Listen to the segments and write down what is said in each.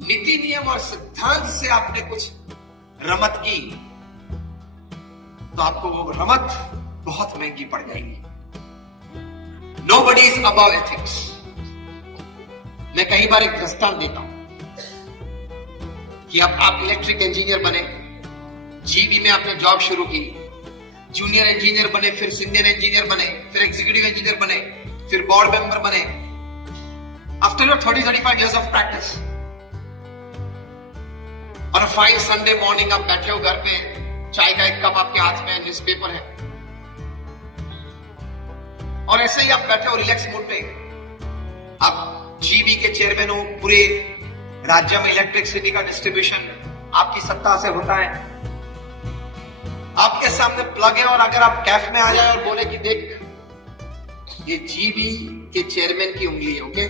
नीति नियम और सिद्धांत से आपने कुछ रमत की तो आपको वो रमत बहुत महंगी पड़ जाएगी। Nobody is above ethics। मैं कई बार एक दृष्टांत देता हूं कि अब आप इलेक्ट्रिक इंजीनियर बने, जीबी में आपने जॉब शुरू की, जूनियर इंजीनियर बने, फिर सीनियर इंजीनियर बने, फिर एग्जीक्यूटिव इंजीनियर बने, फिर बोर्ड मेंबर बने। After your 30-35 years of practice, और फाइन संडे मॉर्निंग आप बैठे हो घर पे, चाय का एक कप आपके हाथ में, न्यूज़पेपर है, और ऐसे ही आप बैठे हो रिलैक्स मूड पे। आप जीबी के चेयरमैन हो, पूरे राज्य में इलेक्ट्रिसिटी का डिस्ट्रीब्यूशन आपकी सत्ता से होता है। आपके सामने प्लग है और अगर आप कैफ में आ जाए और बोले कि देख ये जीबी के चेयरमैन की उंगली है, ओके,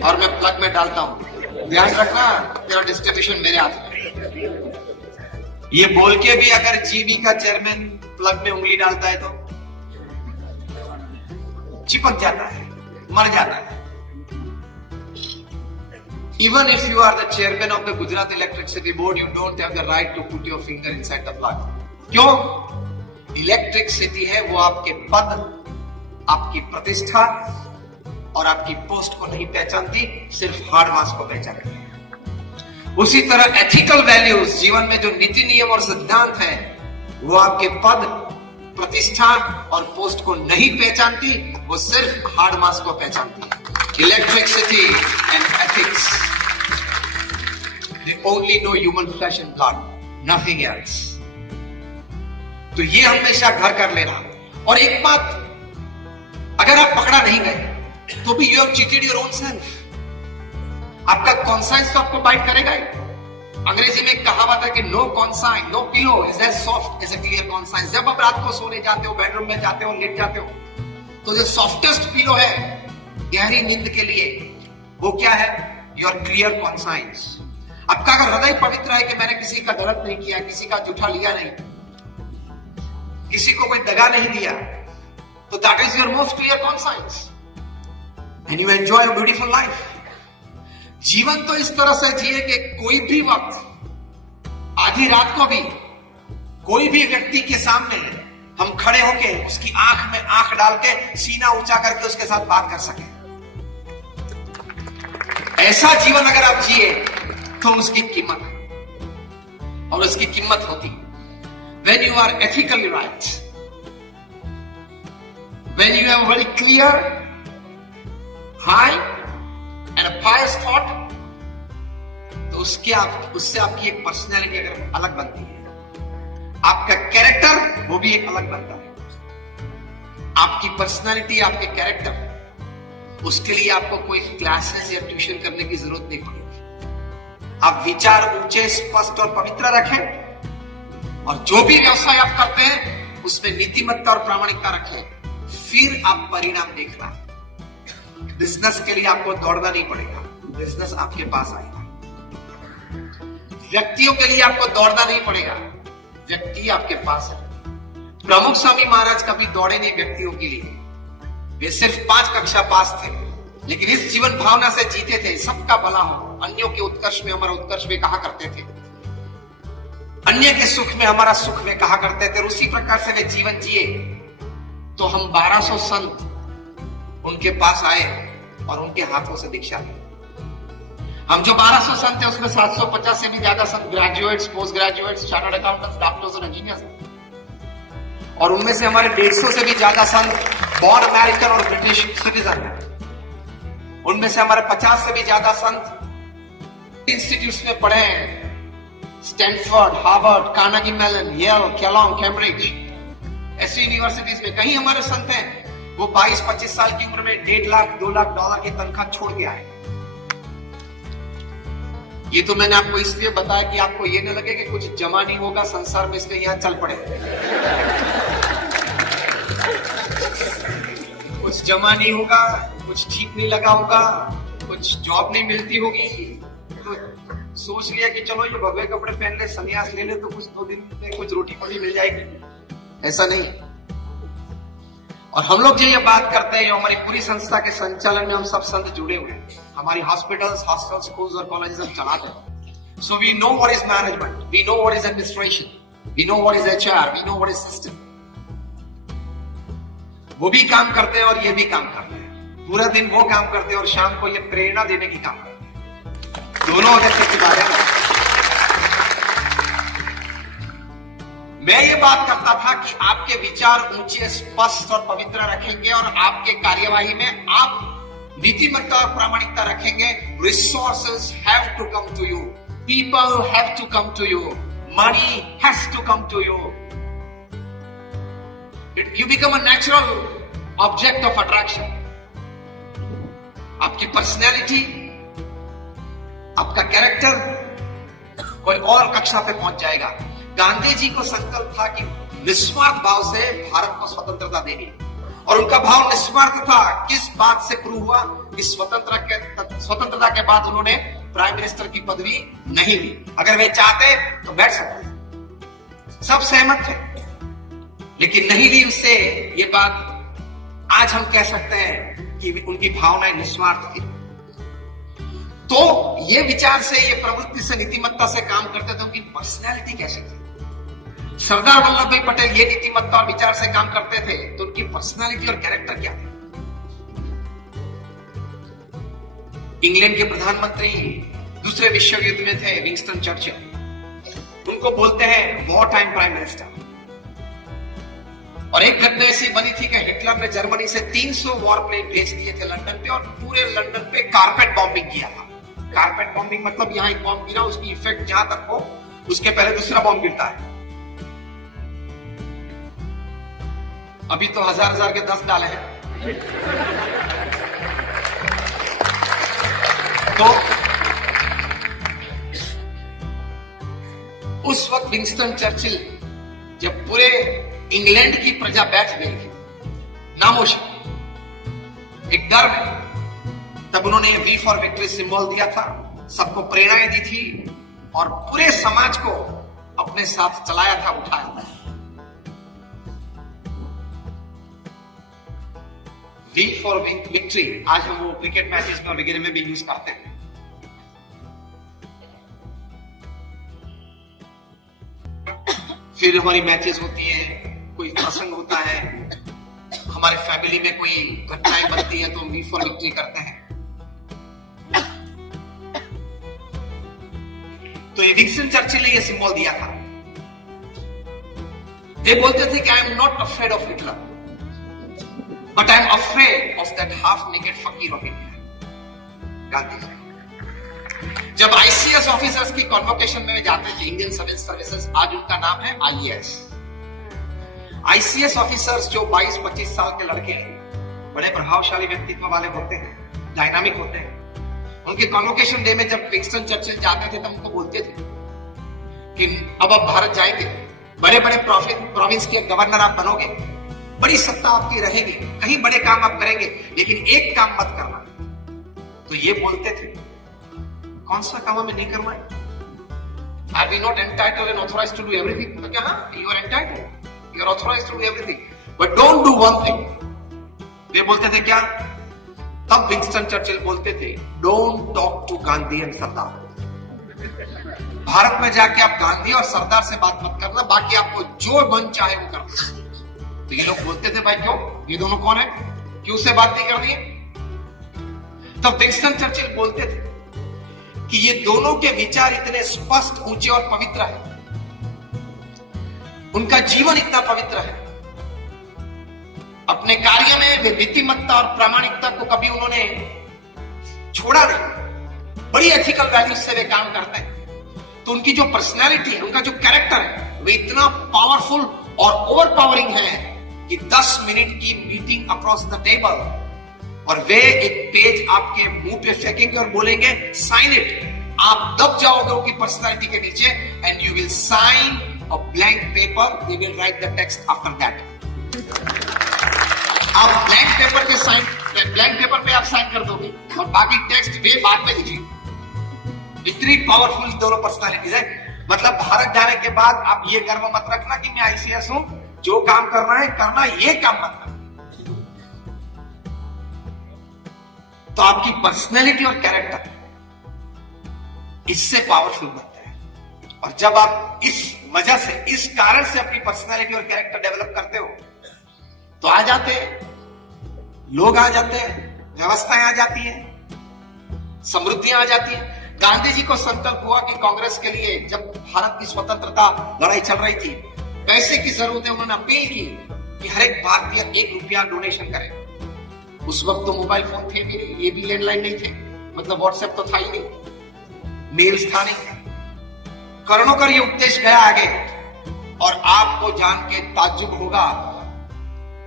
और मैं प्लग में डालता हूं, ध्यान रखना तेरा डिस्ट्रीब्यूशन मेरे हाथ में। ये बोल के भी अगर जीबी का चेयरमैन प्लग में उंगली डालता है तो चिपक जाता है, मर जाता है। Even if you are the chairman of the Gujarat Electricity Board, you don't have the right to put your finger inside the plug। क्यों? इलेक्ट्रिसिटी है वो आपके पद, आपकी प्रतिष्ठा और आपकी पोस्ट को नहीं पहचानती, सिर्फ हार्ड मास को पहचानती है। उसी तरह एथिकल वैल्यूज, जीवन में जो नीति नियम और सिद्धांत है, वो आपके पद, प्रतिष्ठा और पोस्ट को नहीं पहचानती, वो सिर्फ हार्ड मास को पहचानती है। Electricity and ethics, they only know human flesh and blood, nothing else। तो ये हमेशा घर कर लेना। और एक बात, अगर आप पकड़ा नहीं गए तो भी you have cheated your own self. आपका कॉन्साइंस तो आपको बाइट करेगा ही। अंग्रेजी में एक कहावत है कि no conscience, no pillow is as soft as a clear conscience. जब आप रात को सोने जाते हो, बेडरूम में जाते हो, लेट जाते हो, तो जो सॉफ्टेस्ट पिलो है गहरी नींद के लिए, वो क्या है? Your clear conscience. आपका अगर हृदय पवित्र है कि मैंने किसी का गलत नहीं किया, किसी का झूठा लिया नहीं, किसी को कोई दगा नहीं दिया, तो that is your most clear conscience and you enjoy a beautiful life. जीवन तो इस तरह से जिए कि कोई भी वक्त, आधी रात को भी, कोई भी व्यक्ति के सामने हम खड़े होके उसकी आंख में आंख डाल के सीना ऊंचा करके उसके साथ बात कर सके। ऐसा जीवन अगर आप जिए तो उसकी कीमत है, और उसकी कीमत होती है when you are ethically right, when you have very clear, high and a pious thought, तो उससे आपकी एक पर्सनैलिटी अगर अलग बनती है, आपका कैरेक्टर वो भी एक अलग बनता है। आपकी पर्सनैलिटी, आपके कैरेक्टर, उसके लिए आपको कोई क्लासेस या ट्यूशन करने की जरूरत नहीं पड़ेगी। आप विचार ऊंचे, स्पष्ट और पवित्र रखें, और जो भी व्यवसाय आप करते हैं उसमें नीतिमत्ता और प्रामाणिकता रखें, फिर आप परिणाम देखना। बिजनेस के लिए आपको दौड़ना नहीं पड़ेगा, बिजनेस आपके पास आएगा। व्यक्तियों के लिए आपको दौड़ना नहीं पड़ेगा, व्यक्ति आपके पास है। प्रमुख स्वामी महाराज कभी दौड़े नहीं व्यक्तियों के लिए, वे सिर्फ 5 कक्षा पास थे, लेकिन इस जीवन भावना से जीते थे, सबका भला हो, अन्यों के उत्कर्ष में हमारा उत्कर्ष वे कहा करते थे, अन्य के सुख में हमारा सुख वे कहा करते थे। और उसी प्रकार से वे जीवन जिए। तो हम 1200 संत उनके पास आए और उनके हाथों से दीक्षा ली। हम जो 1200 संत हैं उसमें 750 से भी ज्यादा संत graduates, post graduates, chartered accountants, doctors और इंजीनियर्स हैं। और उनमें से हमारे 150 से भी ज्यादा संत बॉर्न अमेरिकन और ब्रिटिश सिटीजन हैं। उनमें से हमारे 50 से भी ज्यादा संत इंस्टीट्यूट्स में पढ़े हैं, Stanford, Harvard, Carnegie Mellon, Yale, Kellogg, Cambridge, ऐसी यूनिवर्सिटीज में। कहीं हमारे संत हैं वो 22-25 साल की उम्र में $1.5 लाख, $2 लाख की तनख्वाह छोड़ के आए। ये तो मैंने आपको इसलिए बताया कि आपको ये न लगे कि कुछ जमा नहीं होगा संसार में, इसलिए यहां चल पड़े। कुछ जमा नहीं होगा, कुछ ठीक नहीं लगा होगा, कुछ जॉब नहीं मिलती होगी, तो सोच लिया कि चलो ये भगवे कपड़े पहन ले, संन्यास ले ले, तो कुछ 2 दिन में कुछ रोटी पड़ी मिल जाएगी। ऐसा नहीं। और हम लोग जो ये बात करते हैं, जो हमारी पूरी संस्था के संचालन में हम सब संत जुड़े हुए हैं, हमारी हॉस्पिटल्स, हॉस्टल, स्कूल्स और कॉलेजेस हम चलाते हैं। So we know what is management, we know what is administration, we know what is HR, we know what is system. वो भी काम करते हैं और ये भी काम करते हैं। पूरा दिन वो काम करते हैं और शाम को ये प्रेरणा देने की काम करते हैं। दोनों अगर की बात है। मैं ये बात करता था कि आपके विचार ऊंचे, स्पष्ट और पवित्र रखेंगे और आपके कार्यवाही में आप नीतिमत्ता और प्रामाणिकता रखेंगे। Resources have to come to you, people have to come to you, money has to come to you. You become a natural object of attraction. आपकी पर्सनैलिटी, आपका कैरेक्टर कोई और कक्षा पे पहुंच जाएगा। गांधी जी को संकल्प था कि निस्वार्थ भाव से भारत को स्वतंत्रता देनी, और उनका भाव निस्वार्थ था। किस बात से प्रूव हुआ कि स्वतंत्रता के बाद उन्होंने प्राइम मिनिस्टर की पदवी नहीं ली। अगर वे चाहते तो बैठ सकते, सब सहमत थे, लेकिन नहीं ली उससे। ये बात आज हम कह सकते हैं कि उनकी भावनाएं निस्वार्थ थी। तो ये विचार से, ये प्रवृत्ति से, नीतिमत्ता से काम करते थे। उनकी पर्सनैलिटी कैसी थी? सरदार वल्लभ भाई पटेल ये नीतिमत्ता और विचार से काम करते थे, तो उनकी पर्सनैलिटी और कैरेक्टर क्या थे? इंग्लैंड के प्रधानमंत्री दूसरे विश्व युद्ध में थे, विंस्टन चर्चिल। उनको बोलते हैं वॉर टाइम प्राइम मिनिस्टर। और एक घटना ऐसी बनी थी कि हिटलर ने जर्मनी से 300 वॉर प्लेन भेज दिए थे लंदन पे, और पूरे लंदन पे कारपेट बॉम्बिंग किया था। कारपेट बॉम्बिंग मतलब यहां एक बॉम्ब गिरा, उसकी इफेक्ट जहां तक हो उसके पहले दूसरा बॉम्ब गिरता है। अभी तो हजार के 10 डाले हैं। तो उस वक्त विंस्टन चर्चिल, जब पूरे इंग्लैंड की प्रजा बैठ गई थी नामोश, एक डर में, तब उन्होंने वी फॉर विक्ट्री सिंबल दिया था, सबको प्रेरणाएं दी थी और पूरे समाज को अपने साथ चलाया था, उठाया था। वी फॉर विक्ट्री आज हम वो क्रिकेट मैचेस में वगैरह में भी यूज करते हैं। फिर हमारी मैचेस होती है, कोई प्रसंग होता है, हमारे फैमिली में कोई घटनाएं बनती है, तो हम वी फॉर विक्ट्री करते हैं। तो विंस्टन चर्चिल ने ये सिंबल दिया था। वे बोलते थे कि I am not afraid of Hitler, but I am afraid of that half naked फकीर ऑफ इंडिया, गांधी जी। जब आईसीएस ऑफिसर्स की कॉन्वोकेशन में जाते थे, इंडियन सिविल सर्विसेज, आज उनका नाम है आईएएस। आईसीएस ऑफिसर्स जो 22-25 साल के लड़के हैं, बड़े प्रभावशाली व्यक्तित्व वाले होते हैं, डायनामिक होते हैं। उनके कॉन्वोकेशन डे में जब विंस्टन चर्चिल जाते थे, तब उनको बोलते थे कि अब आप भारत जाएंगे, बड़े बड़े प्रोविंस के गवर्नर आप बनोगे, बड़ी सत्ता आपकी रहेगी, कहीं बड़े काम आप करेंगे, लेकिन एक काम मत करना। तो ये बोलते थे, कौन सा काम हमें नहीं करना है? Are we not entitled and authorized to do everything? तो क्या? You are entitled, you are authorized to do everything, but don't do one thing. वे बोलते थे क्या? तब विंस्टन चर्चिल बोलते थे, don't talk to Gandhi and Sardar. Bharat में जाके आप गांधी और सरदार से बात मत करना, बाकी आपको जो मन चाहे वो करना। तो ये लोग बोलते थे, भाई क्यों? ये दोनों कौन है, क्यों से बात नहीं करनी है? तब विंस्टन चर्चिल बोलते थे कि ये दोनों के विचार इतने स्पष्ट, ऊंचे और पवित्र है, उनका जीवन इतना पवित्र है, अपने कार्य में वे नीतिमत्ता और प्रामाणिकता को कभी उन्होंने छोड़ा नहीं, बड़ी एथिकल वैल्यूज से वे काम करते हैं। तो उनकी जो पर्सनैलिटी है, उनका जो कैरेक्टर है, वे इतना पावरफुल और ओवर पावरिंग है कि 10 मिनट की मीटिंग अक्रॉस द टेबल, और वे एक पेज आपके मुंह पे फेंकेंगे और बोलेंगे साइन इट। आप दब जाओगे उनकी पर्सनैलिटी के नीचे, and you will sign a blank paper, they will write the text after that. आप ब्लैंक पेपर पे आप साइन कर दोगे और बाकी टेक्स्ट वे बाद में लिखिए। इतनी पावरफुल दोनों पर्सनैलिटीज है। मतलब भारत जाने के बाद आप ये गर्व मत रखना कि मैं आईसीएस हूं, जो काम करना है करना, ये काम मत करना। तो आपकी पर्सनैलिटी और कैरेक्टर इससे पावरफुल बनता है। और जब आप इस वजह से, इस कारण से अपनी पर्सनैलिटी और कैरेक्टर डेवलप करते हो, तो आ जाते हैं लोग, आ जाते हैं व्यवस्थाएं, आ जाती है समृद्धियां, आ जाती है। गांधी जी को संकल्प हुआ कि कांग्रेस के लिए, जब भारत की स्वतंत्रता लड़ाई चल रही थी, पैसे की जरूरत है, उन्होंने अपील की कि हर एक भारतीय 1 रुपया डोनेशन करे। उस वक्त तो मोबाइल फोन थे भी नहीं, ये भी लैंडलाइन नहीं थे, मतलब व्हाट्सएप तो था ही नहीं, मेल्स था नहीं। करोड़ों का ये उपदेश गया आगे, और आपको जान के ताज्जुब होगा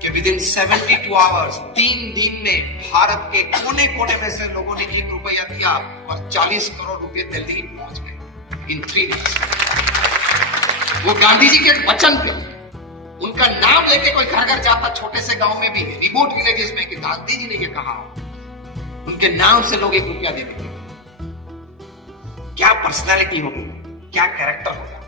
कि विद इन 72 आवर्स, 3 दिन में भारत के कोने कोने में से लोगों ने 1 रुपया दिया और 40 करोड़ रुपए दिल्ली पहुंच गए इन 3 डेज। वो गांधी जी के वचन पे, उनका नाम लेके कोई घर घर जाता, छोटे से गांव में भी, रिमोट विलेजेस में, कि गांधी जी ने ये कहा, उनके नाम से लोग 1 रुपया दे देंगे। क्या पर्सनालिटी होगी, क्या कैरेक्टर होगा।